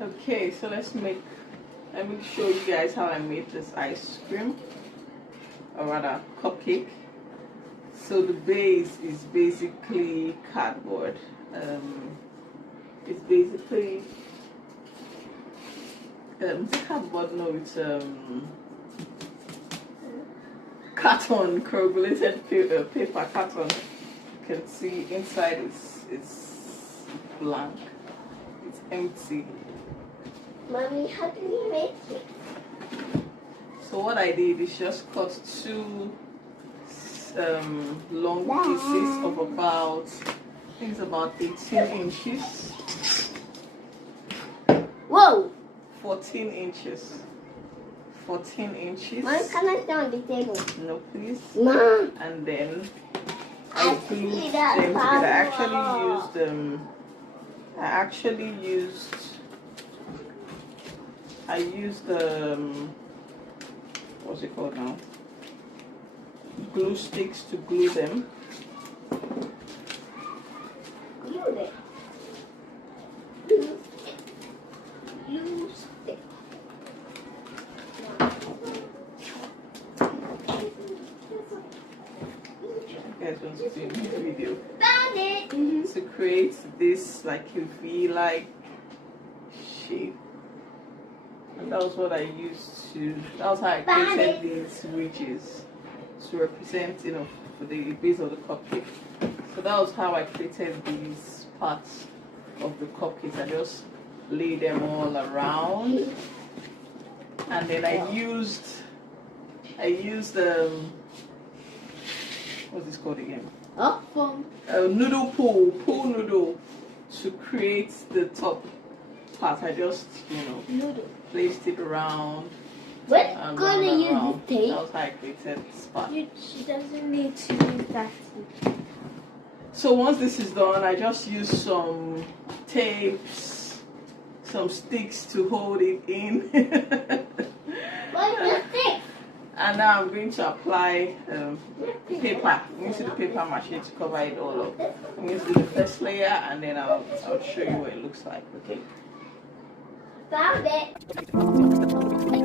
Okay, so let me show you guys how I made this ice cream, or rather cupcake. So the base is basically cardboard. It's basically cardboard. No, it's carton, coagulated paper carton. You can see inside it's blank. It's empty. Mommy, how do we make it? So what I did is just cut two long pieces of about, I think it's about 18 inches. Whoa! 14 inches. 14 inches. Mom, can I stay on the table? No, please. Mom. And then I glued them together. I used what's it called now? Glue sticks to glue them. Glue it. Glue stick. You guys want to see in the video? Found it! To create this like a V-like shape. And that was what I used to, that was how I created these ridges to represent, you know, for the base of the cupcake. So that was how I created these parts of the cupcake. I just laid them all around. And then I used what's this called again? Noodle pool noodle to create the top part. I just, you know, placed it around. We're gonna use the tape. That was how I created this part. She doesn't need to use that. So once this is done, I just use some tapes, some sticks to hold it in. What's the stick? And now I'm going to apply paper. I'm going to do paper mache to cover it all up. I'm going to do the first layer, and then I'll show you what it looks like. Okay. Found it.